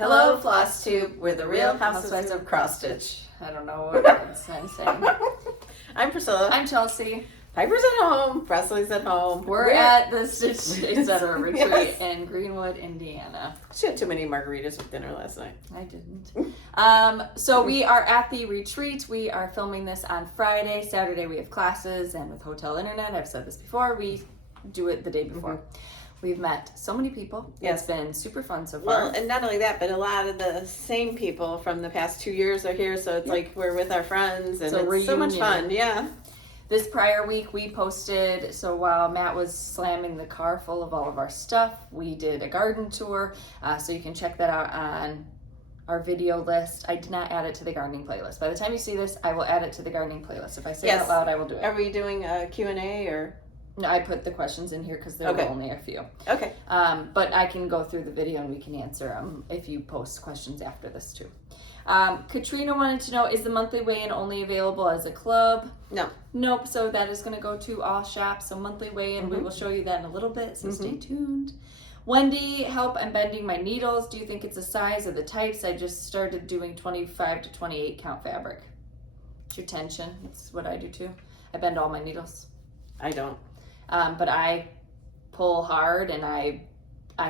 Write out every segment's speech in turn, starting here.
Hello, Flosstube. We're the Real Housewives of Cross-Stitch. I don't know what I'm saying. I'm Priscilla. I'm Chelsea. Piper's at home. Presley's at home. We're at the Stitch Etc. retreat Yes. in Greenwood, Indiana. She had too many margaritas with dinner last night. I didn't. So we are at the retreat. We are filming this on Friday. Saturday we have classes, and with hotel internet, I've said this before, we do it the day before. Mm-hmm. We've met so many people. Yes. It's been super fun so far. Well, and not only that, but a lot of the same people from the past 2 years are here, so it's like we're with our friends, and it's so much fun. Yeah. This prior week we posted, so while Matt was slamming the car full of all of our stuff, we did a garden tour, so you can check that out on our video list. I did not add it to the gardening playlist. By the time you see this, I will add it to the gardening playlist. If I say it out loud, I will do it. Are we doing a Q&A or? No, I put the questions in here because there were only a few. Okay. But I can go through the video and we can answer them if you post questions after this too. Katrina wanted to know, is the monthly weigh-in only available as a club? No. Nope, so that is going to go to all shops. So monthly weigh-in, we will show you that in a little bit, so stay tuned. Wendy, help, I'm bending my needles. Do you think it's the size or the types? I just started doing 25 to 28 count fabric. It's your tension. That's what I do too. I bend all my needles. I don't. But I pull hard and I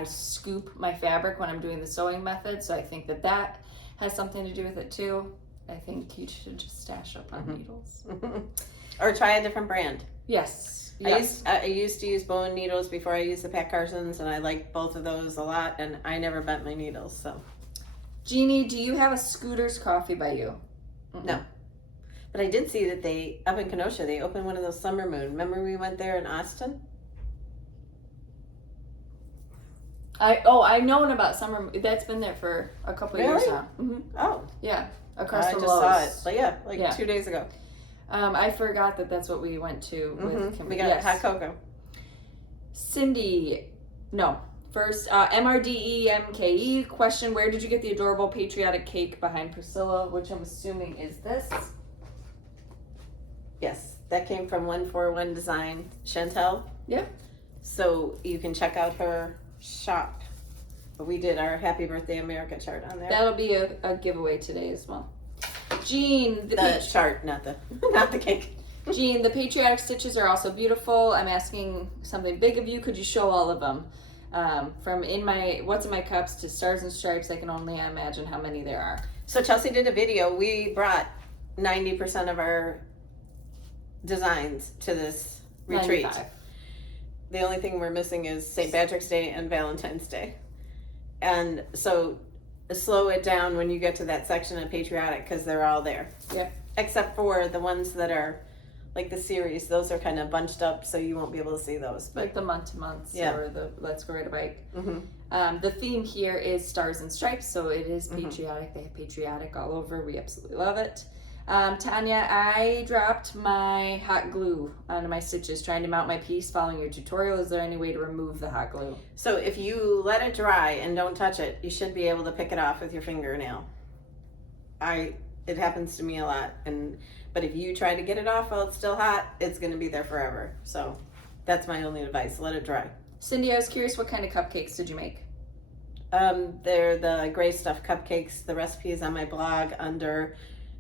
scoop my fabric when I'm doing the sewing method. So I think that has something to do with it too. I think you should just stash up on needles. Or try a different brand. Yes. I used to use Bowen needles before I used the Pat Carsons, and I like both of those a lot, and I never bent my needles, so. Jeannie, do you have a Scooter's Coffee by you? No. But I did see that up in Kenosha, they opened one of those Summer Moon. Remember we went there in Austin? I've known about Summer. That's been there for a couple of years now. Mm-hmm. Oh. Yeah, across from I just Lowe's. saw it. But 2 days ago. I forgot that's what we went to with Kimberly. We got hot cocoa. Cindy, no. First, MRDEMKE question, where did you get the adorable patriotic cake behind Priscilla, which I'm assuming is this? Yes, that came from 141 Design, Chantel. Yeah. So you can check out her shop. We did our Happy Birthday America chart on there. That'll be a giveaway today as well. Jean, the chart, not the cake. Jean, the patriotic stitches are also beautiful. I'm asking something big of you. Could you show all of them? From What's in My Cups to Stars and Stripes, I can only imagine how many there are. So Chelsea did a video. We brought 90% of our designs to this retreat. 95. The only thing we're missing is St. Patrick's Day and Valentine's Day. And so slow it down when you get to that section of patriotic because they're all there. Yeah. Except for the ones that are like the series. Those are kind of bunched up so you won't be able to see those. But like the month-to-months or the Let's Go Ride a Bike. The theme here is Stars and Stripes, so it is patriotic. They have patriotic all over. We absolutely love it. Tanya, I dropped my hot glue onto my stitches trying to mount my piece following your tutorial. Is there any way to remove the hot glue? So if you let it dry and don't touch it, you should be able to pick it off with your fingernail. It happens to me a lot, but if you try to get it off while it's still hot, it's going to be there forever. So that's my only advice. Let it dry. Cindy, I was curious, what kind of cupcakes did you make? They're the gray stuff cupcakes. The recipe is on my blog under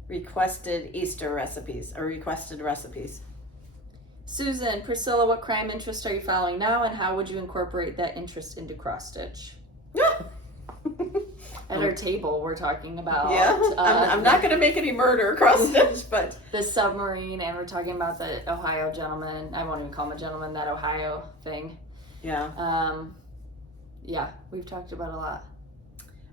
requested Easter recipes or requested recipes. Susan, Priscilla, what crime interest are you following now, and how would you incorporate that interest into cross stitch? At our table, we're talking about. Yeah, I'm not going to make any murder cross stitch, but the submarine, and we're talking about the Ohio gentleman. I won't even call him a gentleman. That Ohio thing. Yeah. Yeah, we've talked about a lot.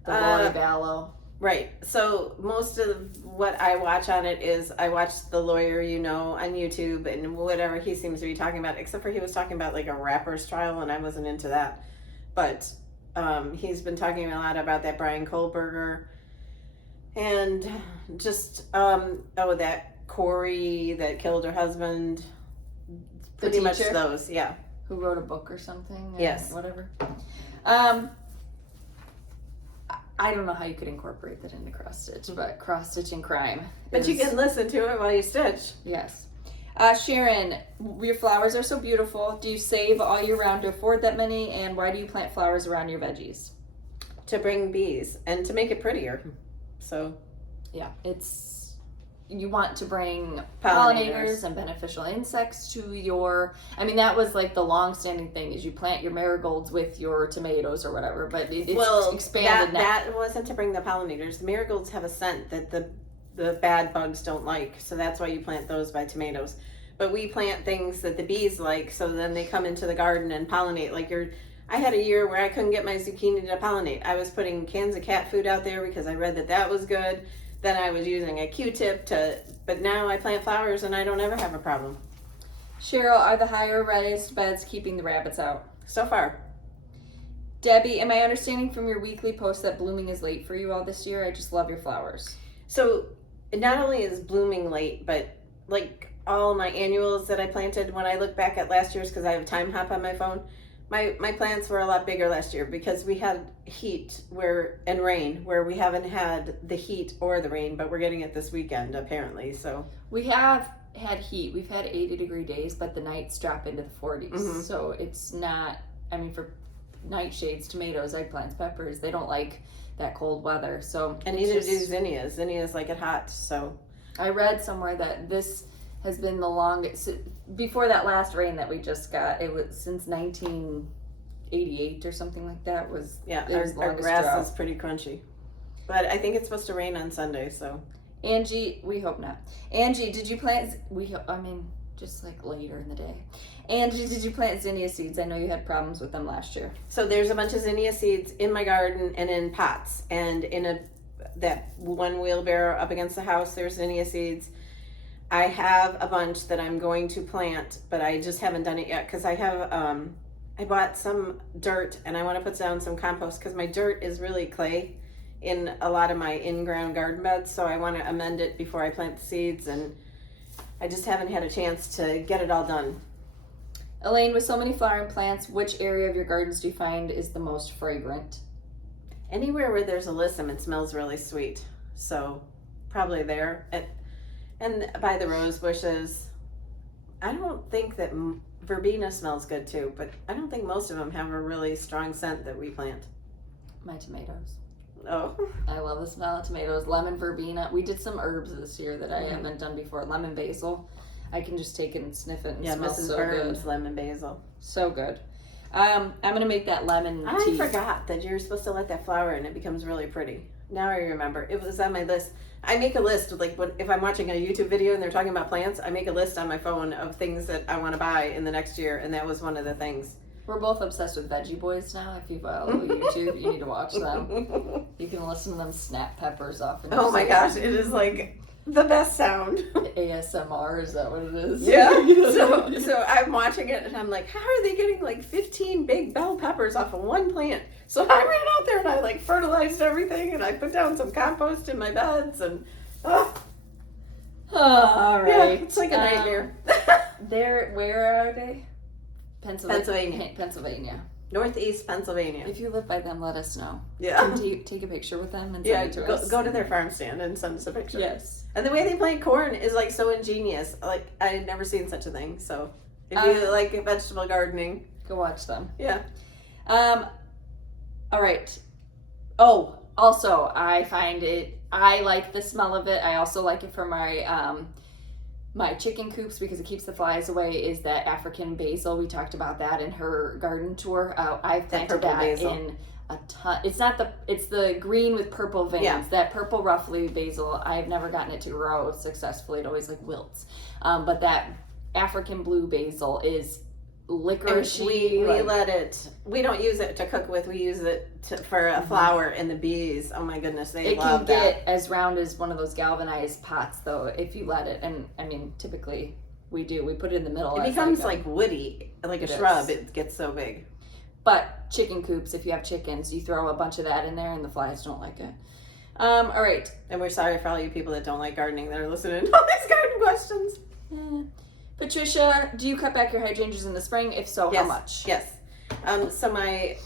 The Lori Vallow. Right. So most of what I watch on it is I watch The Lawyer, on YouTube and whatever he seems to be talking about, except for he was talking about like a rapper's trial and I wasn't into that. But he's been talking a lot about that Brian Kohlberger and just, that Corey that killed her husband. Pretty much those, yeah. Who wrote a book or something? Yes. Whatever. I don't know how you could incorporate that into cross stitch, but cross stitching crime. But you can listen to it while you stitch. Yes. Sharon, your flowers are so beautiful. Do you save all year round to afford that many? And why do you plant flowers around your veggies? to bring bees and to make it prettier. So yeah, you want to bring pollinators and beneficial insects to your, I mean, that was like the long-standing thing, is you plant your marigolds with your tomatoes or whatever, but it's expanded now. That wasn't to bring the pollinators. The marigolds have a scent that the bad bugs don't like, so that's why you plant those by tomatoes. But we plant things that the bees like, so then they come into the garden and pollinate. Like I had a year where I couldn't get my zucchini to pollinate. I was putting cans of cat food out there because I read that was good. Then I was using a Q-tip but now I plant flowers and I don't ever have a problem. Cheryl, are the higher raised beds keeping the rabbits out? So far. Debbie, am I understanding from your weekly post that blooming is late for you all this year? I just love your flowers. So not only is blooming late, but like all my annuals that I planted, when I look back at last year's, because I have time hop on my phone, my plants were a lot bigger last year because we had heat and rain where we haven't had the heat or the rain, but we're getting it this weekend apparently. So we have had heat. We've had 80-degree days, but the nights drop into the 40s. Mm-hmm. So it's not, I mean, for nightshades, tomatoes, eggplants, peppers, they don't like that cold weather. So and neither do zinnias. Zinnias like it hot. So I read somewhere that this has been the longest, before that last rain that we just got, it was since 1988 or something like that. Our grass drought. Is pretty crunchy, but I think it's supposed to rain on Sunday. So Angie, we hope not. Angie, did you plant? Just like later in the day. Angie, did you plant zinnia seeds? I know you had problems with them last year. So there's a bunch of zinnia seeds in my garden and in pots, and in that one wheelbarrow up against the house, there's zinnia seeds. I have a bunch that I'm going to plant, but I just haven't done it yet because I have I bought some dirt and I want to put down some compost because my dirt is really clay in a lot of my in-ground garden beds, so I want to amend it before I plant the seeds, and I just haven't had a chance to get it all done. Elaine, with so many flowering plants, which area of your gardens do you find is the most fragrant? Anywhere where there's alyssum, it smells really sweet, so probably there. And by the rose bushes, I don't think that verbena smells good too, but I don't think most of them have a really strong scent that we plant. My tomatoes. Oh. I love the smell of tomatoes. Lemon verbena. We did some herbs this year that I haven't done before. Lemon basil. I can just take it and sniff it and it smells Mrs. so Burns, good. lemon basil. So good. I'm going to make that lemon tea. I forgot that you're supposed to let that flower and it becomes really pretty. Now I remember. It was on my list. I make a list of if I'm watching a YouTube video and they're talking about plants, I make a list on my phone of things that I want to buy in the next year, and that was one of the things. We're both obsessed with Veggie Boys now. If you follow YouTube, you need to watch them. You can listen to them snap peppers off. Oh my gosh, it is like the best sound. ASMR, is that what it is? Yeah. So I'm watching it and I'm like, how are they getting 15 big bell peppers off of one plant? So I ran out there and I fertilized everything and I put down some compost in my beds and all right. Yeah, it's like a nightmare. Where are they? Pennsylvania. Northeast Pennsylvania. If you live by them, let us know. Yeah. Take a picture with them and send it to us. Go to their farm stand and send us a picture. Yes. And the way they plant corn is so ingenious. I had never seen such a thing. So if you like vegetable gardening, go watch them. Yeah. All right. Oh, also, I like the smell of it. I also like it for my my chicken coops because it keeps the flies away, is that African basil. We talked about that in her garden tour. I've planted that in a ton. It's the green with purple veins. Yeah. That purple ruffly basil, I've never gotten it to grow successfully. It always wilts. But that African blue basil is licoricey. We don't use it to cook with. We use it for a flower, and the bees, oh my goodness, they love that. It can get as round as one of those galvanized pots though if you let it, and typically we put it in the middle. It becomes woody, like a shrub. It gets so big. But chicken coops, if you have chickens, you throw a bunch of that in there and the flies don't like it. All right. And we're sorry for all you people that don't like gardening that are listening to all these garden questions. Patricia, do you cut back your hydrangeas in the spring? If so, yes. How much? Yes. So my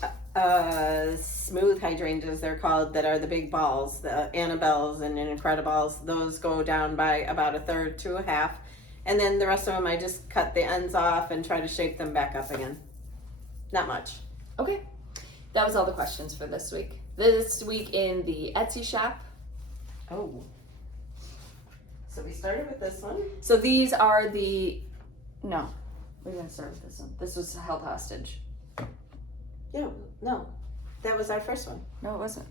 smooth hydrangeas, they're called, that are the big balls, the Annabelles and Incredibles, those go down by about 1/3 to 1/2. And then the rest of them, I just cut the ends off and try to shape them back up again. Not much. Okay. That was all the questions for this week. this week in the Etsy shop. Oh. So we started with this one. So these are no, we're gonna start with this one. This was held hostage. Yeah, no. That was our first one. No, it wasn't.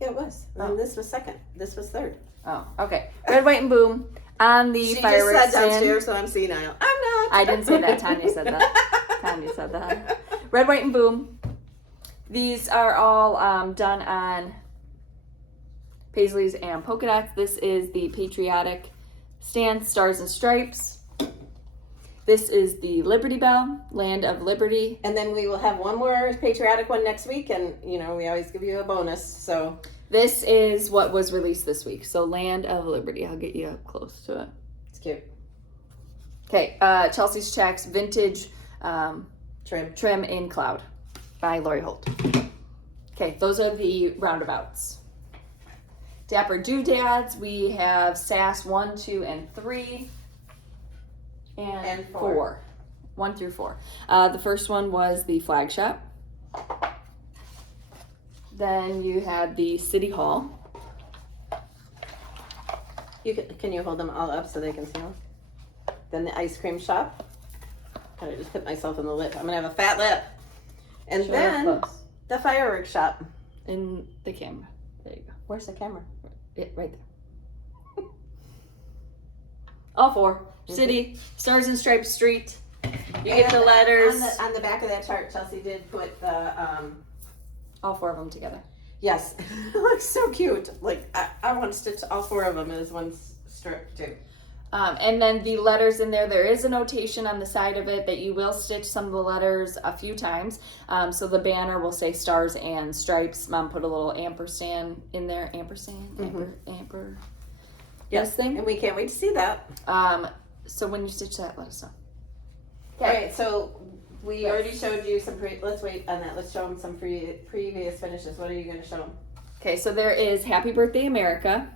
Yeah, it was. And this was second. This was third. Oh, okay. Red, white, and boom on the She fireworks just said stand. downstairs, so I'm senile. I'm not. I didn't say that. Tanya said that. Tanya said that. Red, white, and boom. These are all done on paisleys and polka dots. This is the patriotic stand, stars and stripes. This is the Liberty Bell, Land of Liberty. And then we will have one more patriotic one next week, and we always give you a bonus. So this is what was released this week. So Land of Liberty. I'll get you up close to it. It's cute. Okay, Chelsea's Checks Vintage Trim in Cloud by Lori Holt. Okay, those are the roundabouts. Dapper Doodads, we have Sass 1, 2, and 3. And 4. 1 through 4. The first one was the flag shop. Then you had the City Hall. Can you hold them all up so they can see them? Then the ice cream shop. I just put myself in the lip. I'm gonna have a fat lip. And then the fireworks shop. In the camera. There you go. Where's the camera? Right there. All 4. City, Stars and Stripes Street. You get the letters. On the back of that chart, Chelsea did put the all 4 of them together. Yes, it looks so cute. Like I want to stitch all 4 of them as one strip too. And then the letters in there, there is a notation on the side of it that you will stitch some of the letters a few times. So the banner will say Stars and Stripes. Mom put a little ampersand in there. Ampersand? Amper. Yes, thing. And we can't wait to see that. So when you stitch that, let us know. Okay. All right, so we already showed you some, let's wait on that. Let's show them some previous finishes. What are you going to show them? Okay, so there is Happy Birthday America.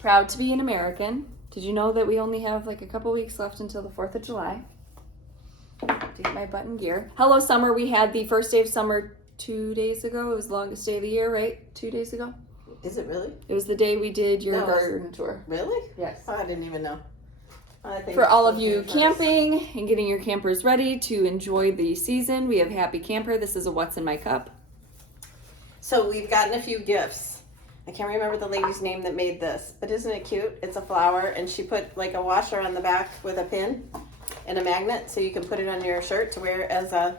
Proud to be an American. Did you know that we only have like a couple weeks left until the 4th of July? To get my button gear. Hello Summer, we had the first day of summer 2 days ago. It was the longest day of the year, right? 2 days ago? Is it really? It was the day we did your garden tour. Really? Yes. Oh, I didn't even know. For all of you camping and getting your campers ready to enjoy the season, we have Happy Camper. This is a What's in My Cup. So we've gotten a few gifts. I can't remember the lady's name that made this, but isn't it cute? It's a flower, and she put like a washer on the back with a pin and a magnet, so you can put it on your shirt to wear as a...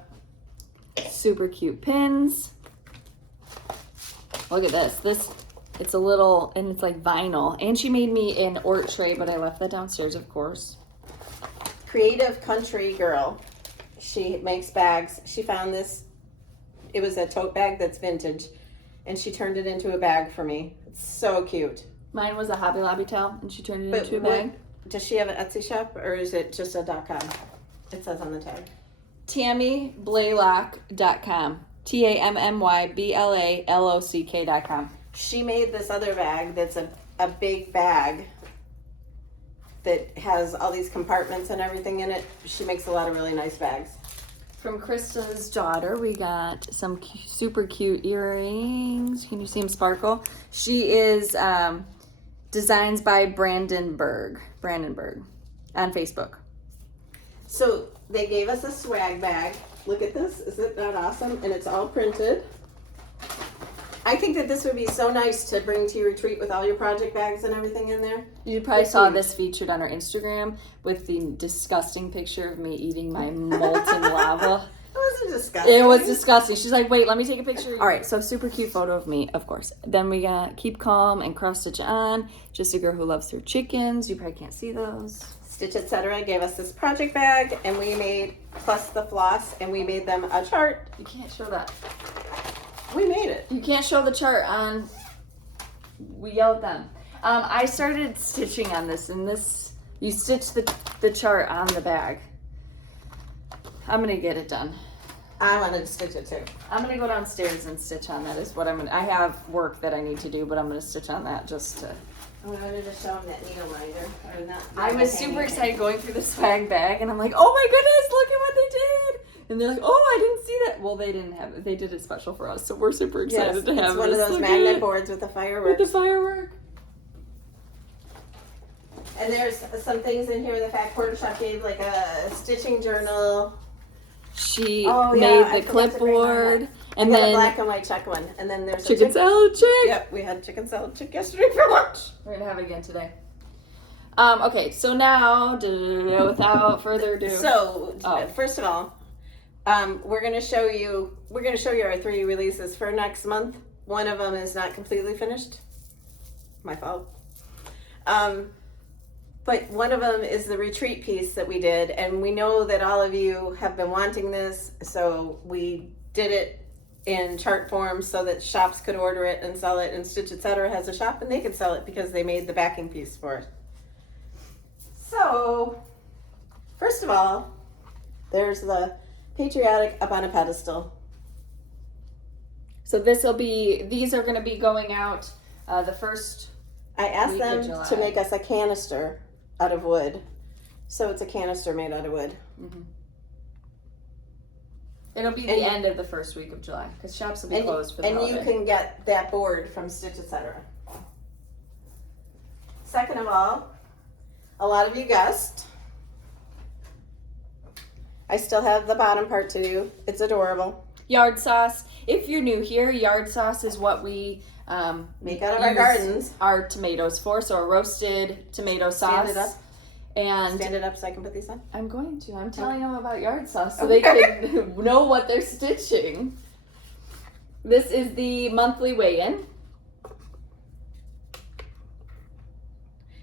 Super cute pins. Look at this. It's a little, and it's like vinyl. And she made me an Ort tray, but I left that downstairs, of course. Creative Country Girl. She makes bags. She found this. It was a tote bag that's vintage, and she turned it into a bag for me. It's so cute. Mine was a Hobby Lobby towel, and she turned it into a bag. Does she have an Etsy shop, or is it just a .com? It says on the tag. TammyBlaylock.com. TammyBlaylock.com. She made this other bag that's a big bag that has all these compartments and everything in it. She makes a lot of really nice bags. From Krista's daughter, we got some super cute earrings. Can you see them sparkle? She is Designs by Brandenburg on Facebook. So they gave us a swag bag. Look at this. Is it not awesome? And it's all printed. I think that this would be so nice to bring to your retreat with all your project bags and everything in there. You probably saw this featured on our Instagram with the disgusting picture of me eating my molten lava. It wasn't disgusting. It was disgusting. She's like, wait, let me take a picture. All right, so super cute photo of me, of course. Then we got Keep Calm and Cross Stitch On. Just a girl who loves her chickens. You probably can't see those. Stitch Etc. gave us this project bag, and we made, plus the floss, and we made them a chart. You can't show that. We made it. You can't show the chart on. We yelled them. I started stitching on this, and this, you stitch the chart on the bag. I'm gonna get it done. I wanted to stitch it too. I'm gonna go downstairs and stitch on that. Is what I'm gonna. I have work that I need to do, but I'm gonna stitch on that just to. I wanted to show them that needle minder. I was super excited going through the swag bag, and I'm like, oh my goodness, look at what they did! And they're like, oh, I didn't see that. Well, they didn't have it. They did it special for us, so we're super excited to have it. It's one of those magnet boards with the fireworks. With the firework. And there's some things in here. The Fat Quarter Shop gave like a stitching journal. She made the clipboard. And then a black and white check one. And then there's chicken salad chick. Yep, we had chicken salad chick yesterday for lunch. We're gonna have it again today. Okay, so now, without further ado. So, first of all, we're gonna show you our 3 releases for next month. One of them is not completely finished. My fault. But one of them is the retreat piece that we did, and we know that all of you have been wanting this, so we did it in chart form so that shops could order it and sell it, and Stitch Etc. has a shop and they could sell it because they made the backing piece for it. So, first of all, there's the Patriotic Up on a Pedestal. So these are going to be going out the first I asked week of them July. to make us a canister out of wood. So it's a canister made out of wood. Mm-hmm. It'll be the end of the first week of July because shops will be closed for the holiday. And you can get that board from Stitch Etc. Second of all, a lot of you guessed. I still have the bottom part to do. It's adorable. Yard sauce. If you're new here, yard sauce is what we make out of our gardens. Our tomatoes for. So a roasted tomato sauce. Stand it up. And stand it up so I can put these on. I'm going to. I'm telling them about yard sauce so they can know what they're stitching. This is the monthly weigh-in.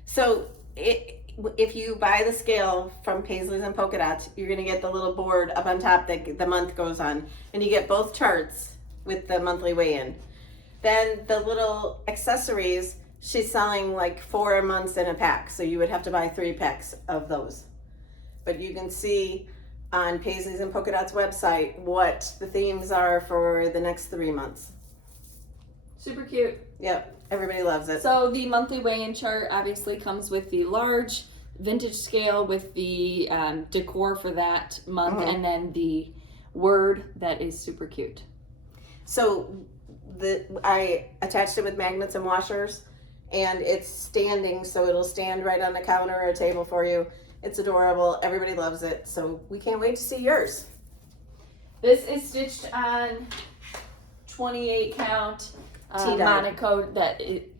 So if you buy the scale from Paisley's and Polka Dots, you're going to get the little board up on top that the month goes on. And you get both charts with the monthly weigh-in. Then the little accessories, she's selling like 4 months in a pack. So you would have to buy 3 packs of those. But you can see on Paisley's and Polka Dots website what the themes are for the next 3 months. Super cute. Yep. Everybody loves it. So the monthly weigh-in chart obviously comes with the large vintage scale with the decor for that month, and then the word that is super cute. So I attached it with magnets and washers, and it's standing, so it'll stand right on the counter or a table for you. It's adorable. Everybody loves it. So we can't wait to see yours. This is stitched on 28 count. Monaco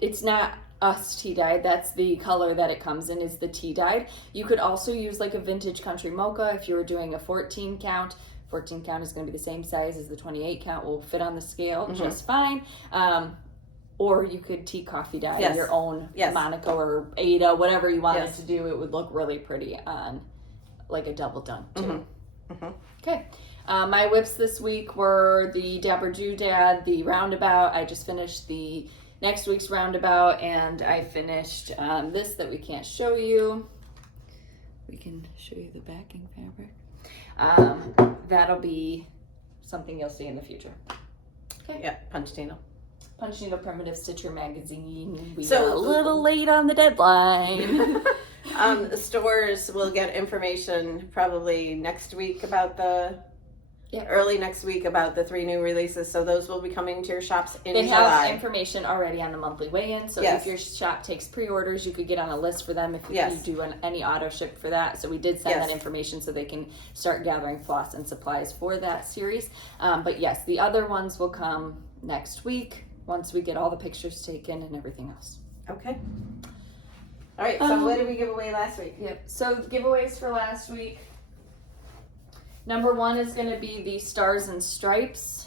it's not us tea-dyed, that's the color that it comes in is the tea-dyed. You could also use like a vintage country mocha if you were doing a 14 count. 14 count is going to be the same size as the 28 count, will fit on the scale just fine. Or you could tea coffee dye your own Monaco or Ada, whatever you wanted to do. It would look really pretty on like a double done too. Okay. My whips this week were the Dabber Doodad, the roundabout. I just finished the next week's roundabout, and I finished this that we can't show you. We can show you the backing fabric. That'll be something you'll see in the future. Okay. Yeah, punch needle. Punch Needle Primitive Stitcher magazine. We So are a little late on the deadline. The stores will get information probably next week about early next week about the 3 new releases. So those will be coming to your shops in July. They have information already on the monthly weigh-in. So if your shop takes pre-orders, you could get on a list for them if you do any auto ship for that. So we did send that information so they can start gathering floss and supplies for that series. But yes, the other ones will come next week once we get all the pictures taken and everything else. Okay. All right. So what did we give away last week? Yep. So giveaways for last week. Number 1 is going to be the Stars and Stripes.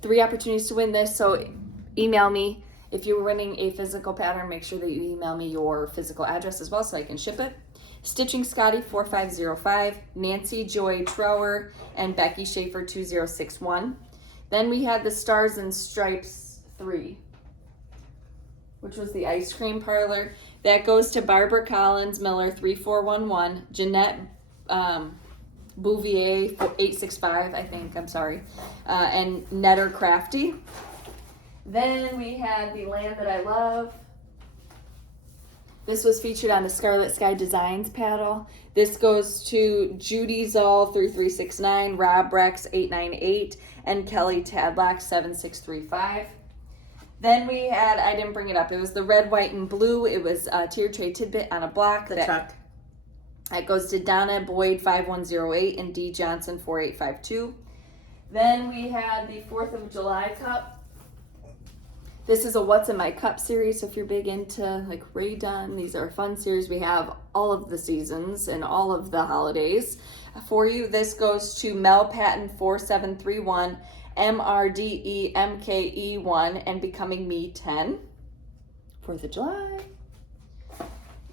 3 opportunities to win this, so email me. If you're winning a physical pattern, make sure that you email me your physical address as well so I can ship it. Stitching Scotty 4505, Nancy Joy Trower, and Becky Schaefer 2061. Then we had the Stars and Stripes 3, which was the ice cream parlor. That goes to Barbara Collins Miller 3411, Jeanette Bouvier 865, I think, I'm sorry, and Netter Crafty. Then we had the Land That I Love, This was featured on the Scarlet Sky Designs paddle. This goes to Judy Zoll 3369, Rob Rex 898, and Kelly Tadlock 7635. Then we had, I didn't bring it up, it was the red, white, and blue. It was a tier tray tidbit on a block. Chuck. That goes to Donna Boyd 5108 and D Johnson 4852. Then we had the 4th of July cup. This is a What's in My Cup series, so if you're big into like Ray Dunn, these are a fun series. We have all of the seasons and all of the holidays for you. This goes to Mel Patton 4731, MRDEMKE1, and Becoming Me 10. 4th of July.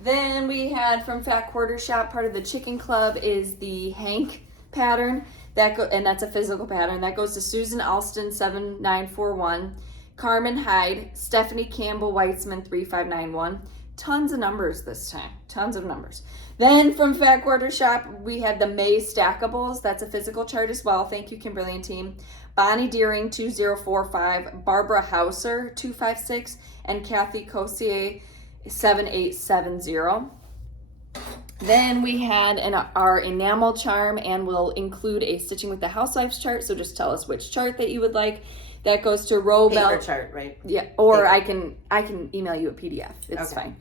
Then we had from Fat Quarter Shop, part of the Chicken Club is the Hank pattern, and that's a physical pattern. That goes to Susan Alston 7941. Carmen Hyde, Stephanie Campbell Weitzman 3591. Tons of numbers this time. Tons of numbers. Then from Fat Quarter Shop, we had the May Stackables. That's a physical chart as well. Thank you, Kimberly and team. Bonnie Deering 2045, Barbara Hauser 256, and Kathy Cossier 7870. Then we had our enamel charm, and we'll include a Stitching with the Housewives chart. So just tell us which chart that you would like. That goes to Robel. Paper chart, right? Yeah, or Paper. I can email you a PDF. It's Okay. fine.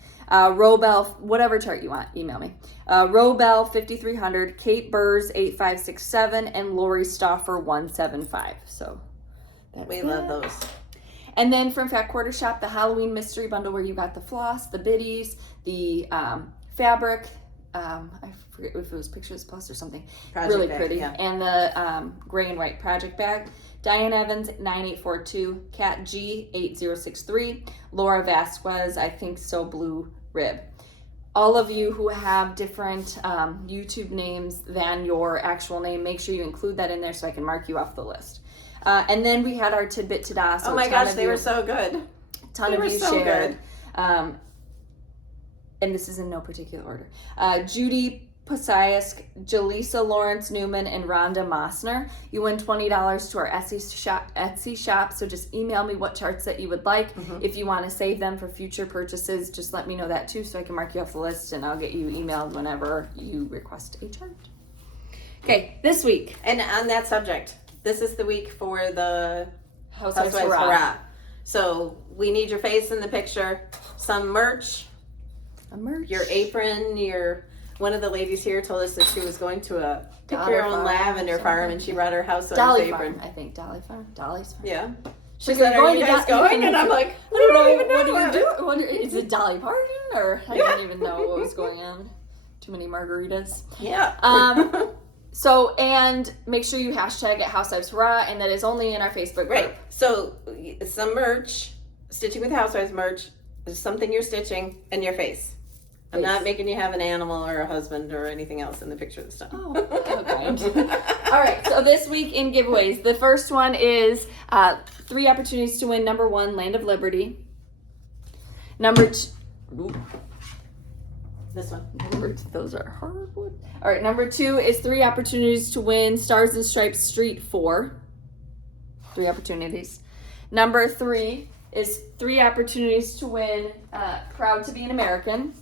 Robel, whatever chart you want, email me. Robel 5300, Kate Burrs 8567, and Lori Stauffer 175. So We love those. And then from Fat Quarter Shop, the Halloween mystery bundle where you got the floss, the biddies, the fabric. I forget if it was Pictures Plus or something. Project really bag, pretty. yeah. And the gray and white project bag. Diane Evans 9842, Kat G 8063, Laura Vasquez, I think so blue rib. All of you who have different YouTube names than your actual name, make sure you include that in there so I can mark you off the list. And then we had our tidbit ta-da. So oh my gosh, they were so good. Ton of you so shared. good. And this is in no particular order. Judy Posiask, Jaleesa Lawrence Newman, and Rhonda Mossner. You win $20 to our Etsy shop. So just email me what charts that you would like. Mm-hmm. If you want to save them for future purchases, just let me know that too, so I can mark you off the list, and I'll get you emailed whenever you request a chart. Okay, this week. And on that subject, this is the week for the Housewives Housewives Hurrah. Hurrah. So we need your face in the picture, some merch, A merch. your apron, one of the ladies here told us that she was going to a pick Dollar your own Farm lavender or farm, something. and she brought her housewives Dolly apron. Farm, I think. Dolly's Farm. Yeah. She Because said, you're "Are going you to guys Do- going?" And I'm like, "I don't even know. What do you about it." do? Is it Dolly Parton? Or I didn't even know what was going on. Too many margaritas. Yeah. So, and make sure you hashtag it Housewives Hurrah, and that is only in our Facebook group. Right. So some merch, Stitching with Housewives merch, is something you're stitching, and your face. I'm not making you have an animal or a husband or anything else in the picture this time. Oh, okay. All right, so this week in giveaways, the first one is 3 opportunities to win. Number 1, Land of Liberty. Number 2, This one. those are hardwood. All right, number 2 is 3 opportunities to win Stars and Stripes Street 4. 3 opportunities. Number 3 is 3 opportunities to win Proud to be an American.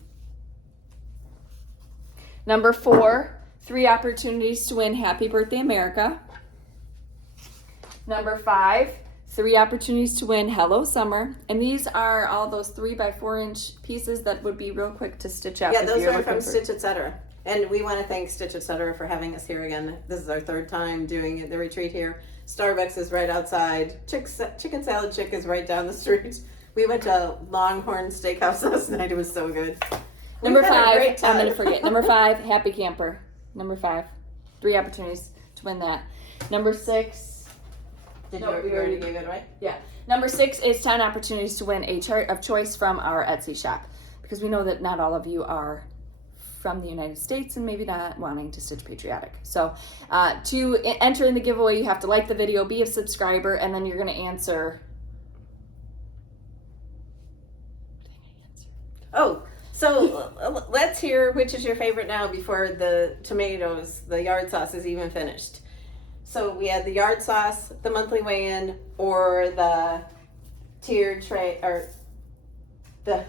Number 4, 3 opportunities to win Happy Birthday America. Number 5, 3 opportunities to win Hello Summer. And these are all those 3x4-inch pieces that would be real quick to stitch up. Yeah, if those you're are looking from for- Stitch Etc. And we want to thank Stitch Etc. for having us here again. This is our 3rd time doing the retreat here. Starbucks is right outside. Chicken Salad Chick is right down the street. We went to Longhorn Steakhouse last night. It was so good. Number We had a 5, great I'm time. going to forget. Number 5, Happy Camper. Number 5, 3 opportunities to win that. Number 6, Did No, you we already already- gave it away? yeah. Number 6 is 10 opportunities to win a chart of choice from our Etsy shop. Because we know that not all of you are from the United States and maybe not wanting to stitch patriotic. So to enter in the giveaway, you have to like the video, be a subscriber, and then you're going to answer. Oh, so let's hear which is your favorite now before the tomatoes, the yard sauce is even finished. So we had the yard sauce, the monthly weigh-in, or the tiered tray, or the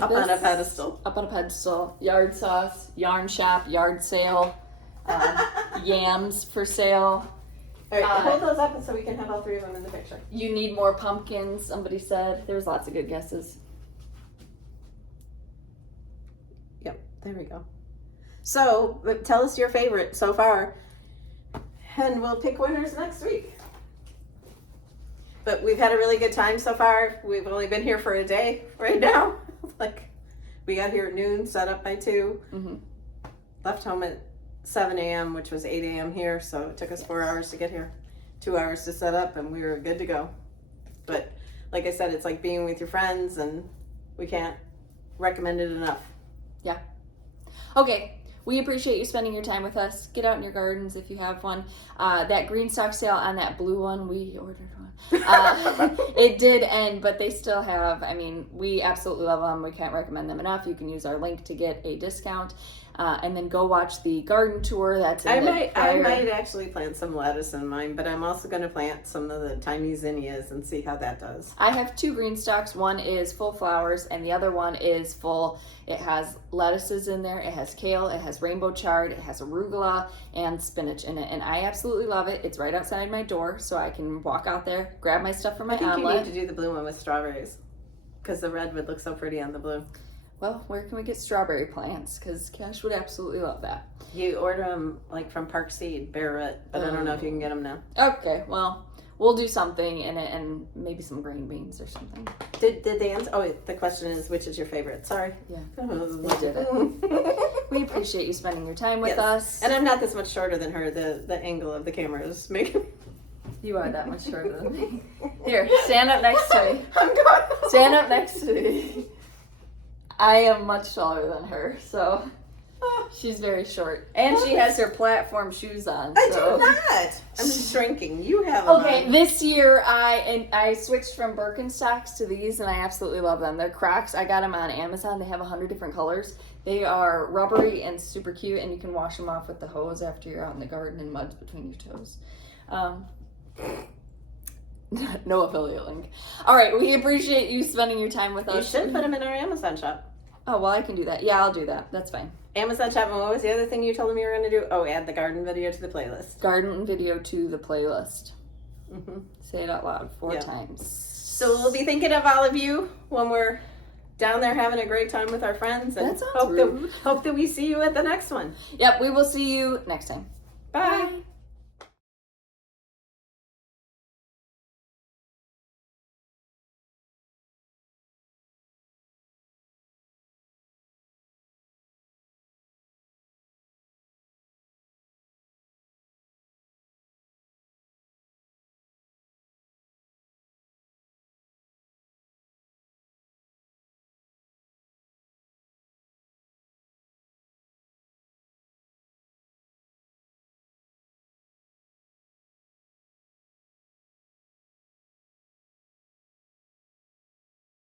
Up on a pedestal. Up on a pedestal. Yard sauce, yarn shop, yard sale, yams for sale. All right, hold those up so we can have all three of them in the picture. You need more pumpkins, somebody said. There was lots of good guesses. Yep, there we go. So, tell us your favorite so far, and we'll pick winners next week. But we've had a really good time so far. We've only been here for a day right now. Like, we got here at noon, set up by 2. Mm-hmm. Left home at 7 a.m., which was 8 a.m. here, so it took us 4 hours to get here. 2 hours to set up, and we were good to go. But like I said, it's like being with your friends, and we can't recommend it enough. Yeah. Okay. We appreciate you spending your time with us. Get out in your gardens if you have one. That green stock sale on that blue one, we ordered one. It did end, but they still have, I mean, we absolutely love them. We can't recommend them enough. You can use our link to get a discount. And then go watch the garden tour. That's in I might actually plant some lettuce in mine, but I'm also going to plant some of the tiny zinnias and see how that does. I have 2 green stalks. One is full flowers, and the other one is full. It has lettuces in there. It has kale. It has rainbow chard. It has arugula and spinach in it, and I absolutely love it. It's right outside my door, so I can walk out there, grab my stuff for my omelet. You need to do the blue one with strawberries, because the red would look so pretty on the blue. Well, where can we get strawberry plants? Because Cash would absolutely love that. You order them like from Park Seed, bare root, but I don't know if you can get them now. Okay, well, we'll do something in it, and maybe some green beans or something. Did they answer? Oh, the question is, which is your favorite? Sorry. Yeah, we did it. We appreciate you spending your time with us. And I'm not this much shorter than her. The angle of the camera is making. You are that much shorter than me. Here, stand up next to me. I'm going. Stand up next to me. I am much taller than her, so she's very short. And she has her platform shoes on. I do not. I'm shrinking. You have them Okay, on. this year I switched from Birkenstocks to these, and I absolutely love them. They're Crocs. I got them on Amazon. They have 100 different colors. They are rubbery and super cute, and you can wash them off with the hose after you're out in the garden and mud's between your toes. No affiliate link. All right, we appreciate you spending your time with us. You should put them in our Amazon shop. Oh, well, I can do that. Yeah, I'll do that. That's fine. Amazon shop. And what was the other thing you told me you were going to do? Oh, add the garden video to the playlist. Garden video to the playlist. Mm-hmm. Say it out loud 4 times. So we'll be thinking of all of you when we're down there having a great time with our friends. And That sounds rude. hope that we see you at the next one. Yep, we will see you next time. Bye.